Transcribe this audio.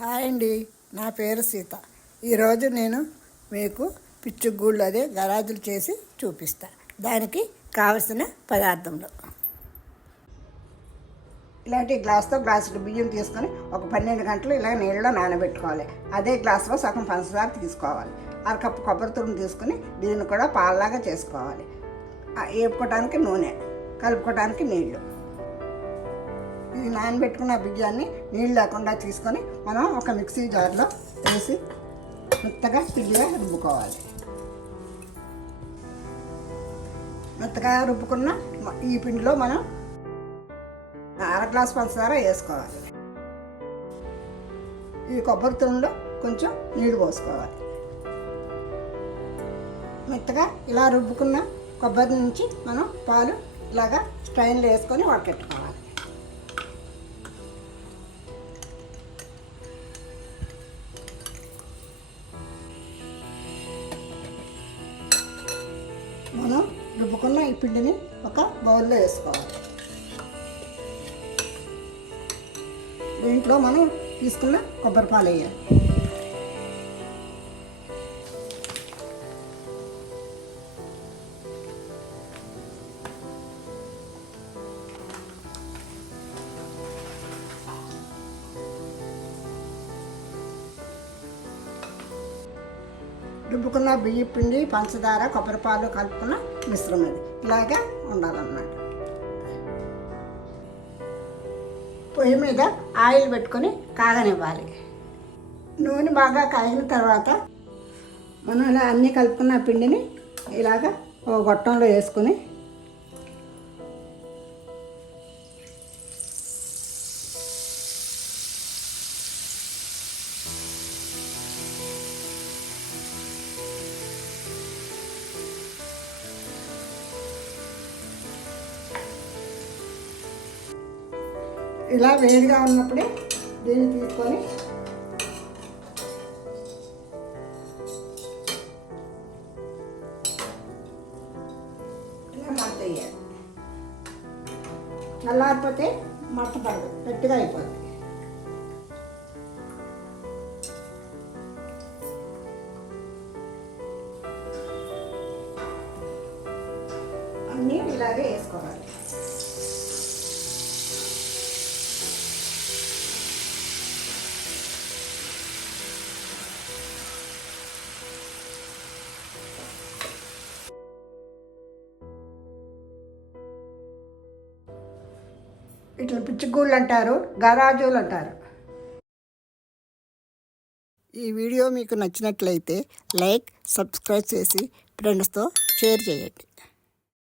Hi అండి, నా పేరు సీత. ఈరోజు నేను మీకు పిచ్చుగూళ్ళు అదే గరాజులు చేసి చూపిస్తా. దానికి కావలసిన పదార్థంలో ఇలాంటి గ్లాసుడు బియ్యం తీసుకొని ఒక 12 గంటలు ఇలా నీళ్ళలో నానబెట్టుకోవాలి. అదే గ్లాసులో సగం పంచదార తీసుకోవాలి. అరకప్పు కొబ్బరి తురుము తీసుకుని దీన్ని కూడా పాలలాగా చేసుకోవాలి. వేపుకోవడానికి నూనె, కలుపుకోవడానికి నీళ్ళు. ఈ నానబెట్టుకున్న బియ్యాన్ని నీళ్ళు లేకుండా తీసుకొని మనం ఒక మిక్సీ జార్లో వేసి మెత్తగా పిండిగా రుబ్బుకోవాలి. మెత్తగా రుబ్బుకున్న ఈ పిండిలో మనం అర గ్లాస్ పంచదార వేసుకోవాలి. ఈ కొబ్బరి తురుములో కొంచెం నీళ్ళు పోసుకోవాలి. మెత్తగా ఇలా రుబ్బుకున్న కొబ్బరి నుంచి మనం పాలు ఇలాగా స్ట్రైన్లో వేసుకొని వడకెట్టుకోవాలి. మనం రుబ్బుకున్న ఈ పిండిని ఒక బౌల్లో వేసుకోవాలి. దీంట్లో మనం తీసుకున్న కొబ్బరి పాలు వేయాలి. రుబ్బుకున్న బియ్య పిండి, పంచదార, కొబ్బరిపాలు కలుపుకున్న మిశ్రమం ఇది. ఇలాగే ఉండాలన్నమాట. పొయ్యి మీద ఆయిల్ పెట్టుకొని కాగనివ్వాలి. నూనె బాగా కాగిన తర్వాత మనం ఇలా అన్నీ కలుపుకున్న పిండిని ఇలాగ ఒక గొట్టంలో వేసుకొని ఇలా వేడిగా ఉన్నప్పుడే దీన్ని తీసుకొని ఇలా మడత వేయాలి. చల్లారిపోతే మడత పడదు, గట్టిగా అయిపోతుంది. అన్నీ ఇలాగే వేసుకోవాలి. ఇట్లా పిచ్చుగూళ్ళు అంటారు, గరాజులు అంటారు. ఈ వీడియో మీకు నచ్చినట్లయితే లైక్, సబ్స్క్రైబ్ చేసి ఫ్రెండ్స్తో షేర్ చేయండి.